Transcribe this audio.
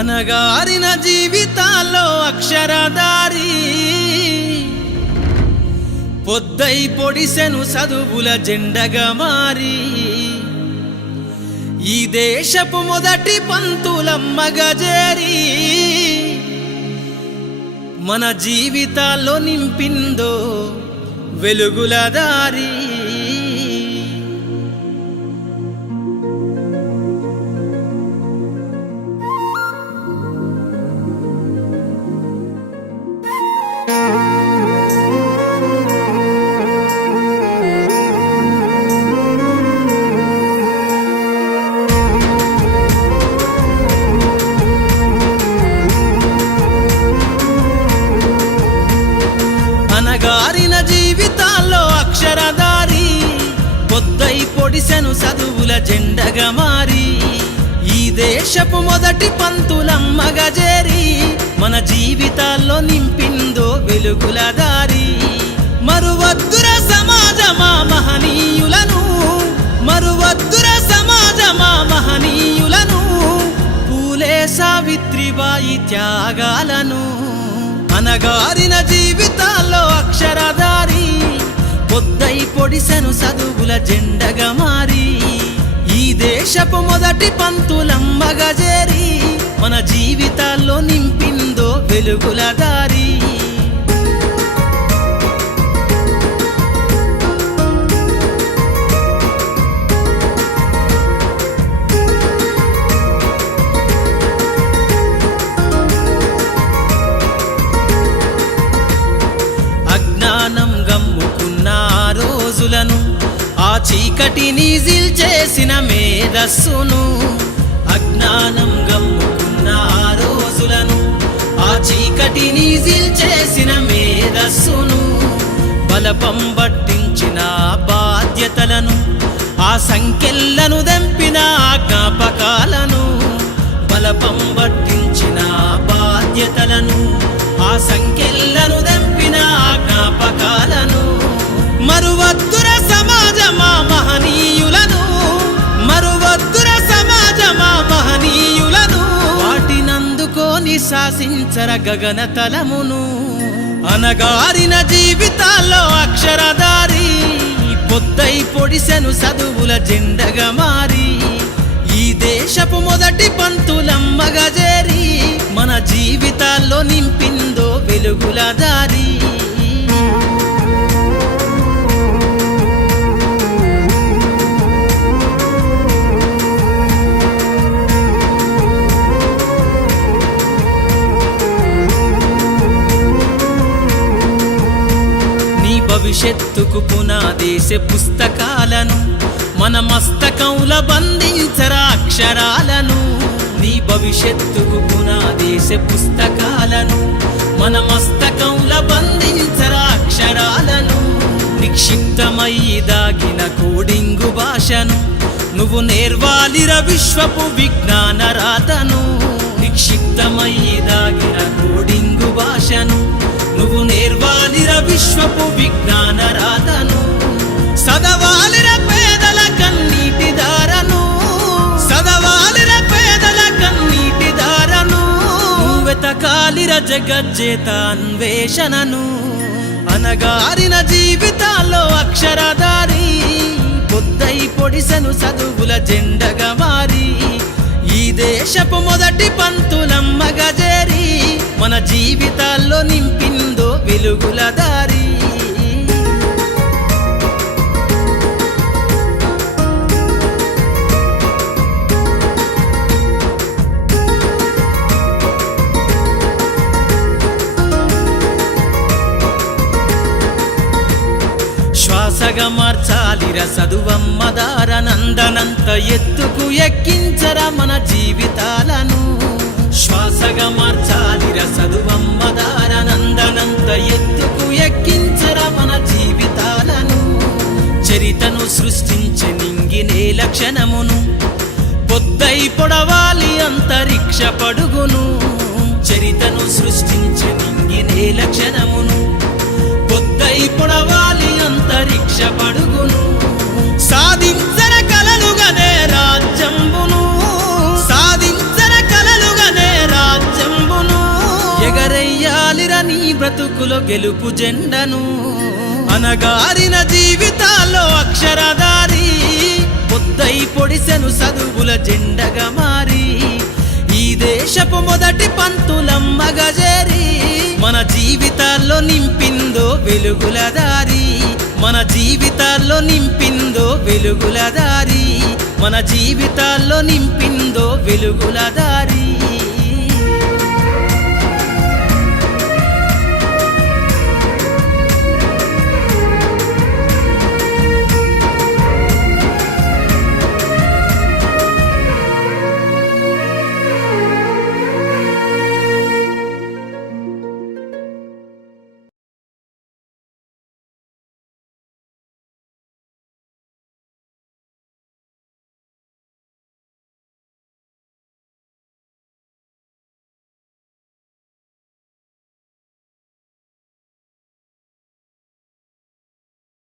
అనగారిన జీవితాల్లో అక్షరదారి పొద్దై పొడిసెను చదువుల జెండగా మారి ఈ దేశపు మొదటి పంతులమ్మగా చేరి మన జీవితాల్లో నింపిందో వెలుగుల దారి. అనగారిన జీవితాల్లో అక్షరదారి పొద్దై పొడిసెను చదువుల జెండగా మారి ఈ దేశపు మొదటి పంతులమ్మగా చేరి మన జీవితాల్లో నింపిందో వెలుగుల దారి. మరువద్దుర సమాజమా మహనీయులను, మరువద్దుర సమాజమా మహనీయులను, పూలే సావిత్రిబాయి త్యాగాలను. అనగారిన జీవితాల్లో అక్షరదారి పొద్దై పొడిసెను చదువుల జెండగా మారి ఈ దేశపు మొదటి పంతులమ్మగా చేరి మన జీవితాల్లో నింపిందో వెలుగుల దారి. అజ్ఞానం గమ్ముకున్న రోజులను ఆ చీకటిని జిల్చేసిన మేధస్సును, అజ్ఞానం గమ్ముకున్న రోజులను ఆ చీకటిని జిల్చేసిన మేధస్సును, బలపం పట్టించిన బాధ్యతలను ఆ సంఖ్యలను దెంపిన జ్ఞాపకాలను, బలపం పట్టించిన బాధ్యతలను ఆ సంఖ్యలను దెంపిన జ్ఞాపకాలను. మరువద్దుర సమాజమా మహనీయులను, మరువద్దుర సమాజమా మహనీయులను, వాటినందుకోని శాసించర గగన తలమును. అనగారిన జీవితాల్లో అక్షరదారి పొద్దై పొడిసెను చదువుల జెండగా మారి ఈ దేశపు మొదటి పంతులమ్మగా చేరి మన జీవితాల్లో నింపిందో వెలుగుల దారి. నీ భవిష్యత్తుకు పునాదేసే పుస్తకాలను మన మస్తకంల బంధించరా అక్షరాలను. నీ భవిష్యత్తుకు పునాదేసే పుస్తకాలను మన మస్తకంల బంధించరా అక్షరాలను. నిక్షిప్తమై దాగిన కోడింగు భాషను నువ్వు నేర్వాలిర విశ్వపు విజ్ఞాన రాతను. నిక్షిప్తమై దాగిన కోడింగు భాషను నువ్వు నేర్వాలిర విశ్వపు విజ్ఞాన రాతను. సదవాలిర పేదల కన్నీటి దారను, సదవాలిర పేదల కన్నీటి దారను, వెతకాలిర జగజ్జేత అన్వేషణను. అనగారిన జీవితాల్లో అక్షరదారి పొద్దై పొడిసెను చదువుల జెండగా మారి ఈ దేశపు మొదటి పంతులమ్మగా చేరి మన జీవితాల్లో నింపిందో వెలుగుల దారి. శ్వాసగా మార్చాలిర చదువమ్మ దారనందనంత ఎత్తుకు ఎక్కించరా మన జీవితాలను. శ్వాసగా మార్చాలిర చదువమ్మ దారనందనంత ఎత్తుకు ఎక్కించరా మన జీవితాలను. చరితను సృష్టించే నింగినే లక్షణమును పొద్దై పొడవాలి అంతరిక్ష పడుగును. చరితను సృష్టించే నింగినే లక్షణమును పొద్దై పొడవాలి అంతరిక్ష పడుగును. సాధించర కలలుగనే రాజ్యంబును, సాధించర కలలుగనే బ్రతుకులో గెలుపు జెండను అనగారిన జీవితాల్లో అక్షరధారి పొద్దై పొడిసెను చదువుల జెండగా మారి ఈ దేశపు మొదటి పంతులమ్మగా చేరి మన జీవితాల్లో నింపిందో వెలుగుల దారి మన జీవితాల్లో నింపిందో వెలుగుల దారి మన జీవితాల్లో నింపిందో వెలుగుల దారి